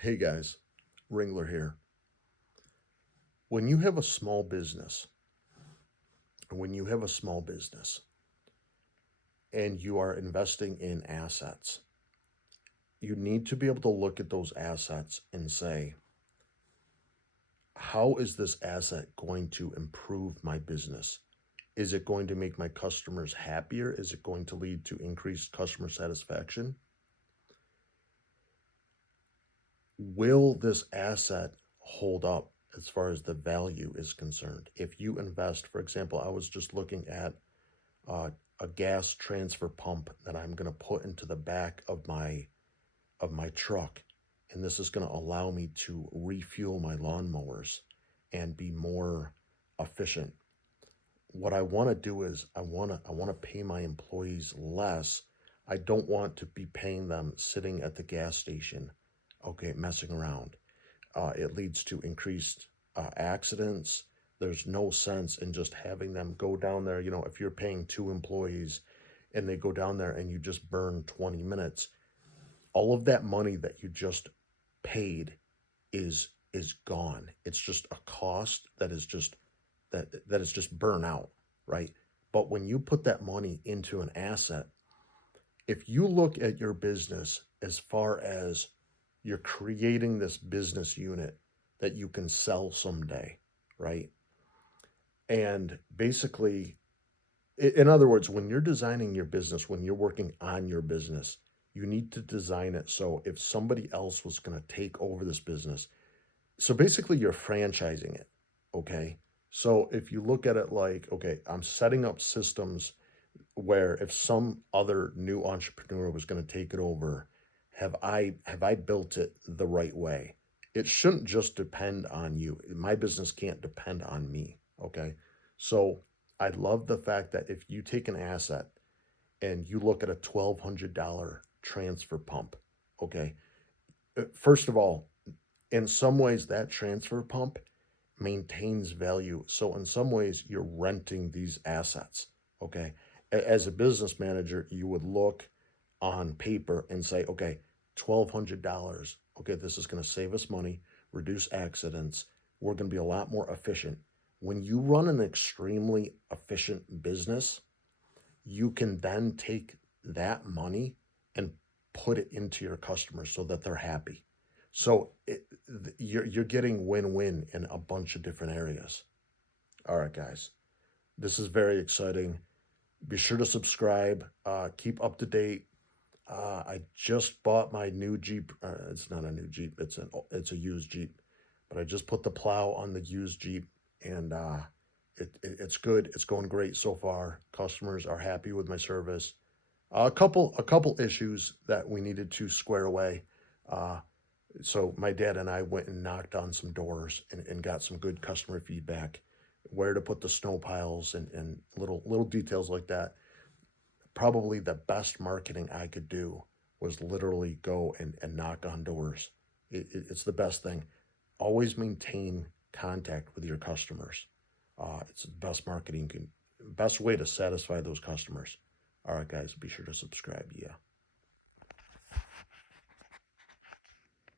Hey guys, Ringler here. When you have a small business, when you have a small business and you are investing in assets, you need to be able to look at those assets and say, how is this asset going to improve my business? Is it going to make my customers happier? Is it going to lead to increased customer satisfaction? Will this asset hold up as far as the value is concerned? If you invest, for example, I was just looking at uh, a gas transfer pump that I'm going to put into the back of my truck, and this is going to allow me to refuel my lawnmowers and be more efficient. What I want to do is I want to pay my employees less. I don't want to be paying them sitting at the gas station, okay, messing around. It leads to increased accidents. There's no sense in just having them go down there. If you're paying two employees and they go down there and you just burn 20 minutes, all of that money that you just paid is gone. It's just a cost that is just burn out, right? But when you put that money into an asset, if you look at your business as far as you're creating this business unit that you can sell someday, right? And basically, in other words, when you're designing your business, when you're working on your business, you need to design it so if somebody else was going to take over this business, so basically you're franchising it, okay? So if you look at it like, okay, I'm setting up systems where if some other new entrepreneur was going to take it over, have I built it the right way? It shouldn't just depend on you. My business can't depend on me, okay? So I love the fact that if you take an asset and you look at a $1,200 transfer pump, okay? First of all, in some ways that transfer pump maintains value. So in some ways you're renting these assets, okay? As a business manager, you would look on paper and say, okay, $1,200. Okay, this is going to save us money, reduce accidents. We're going to be a lot more efficient. When you run an extremely efficient business, you can then take that money and put it into your customers so that they're happy. So you're getting win-win in a bunch of different areas. All right, guys, this is very exciting. Be sure to subscribe. Keep up to date. I just bought my new Jeep. It's not a new Jeep. It's a used Jeep, but I just put the plow on the used Jeep, and it's good. It's going great so far. Customers are happy with my service. A couple issues that we needed to square away. Uh, so my dad and I went and knocked on some doors and got some good customer feedback, where to put the snow piles and little details like that. Probably the best marketing I could do was literally go and knock on doors. It's the best thing. Always maintain contact with your customers. It's the best marketing best way to satisfy those customers. All right, guys, be sure to subscribe. Yeah.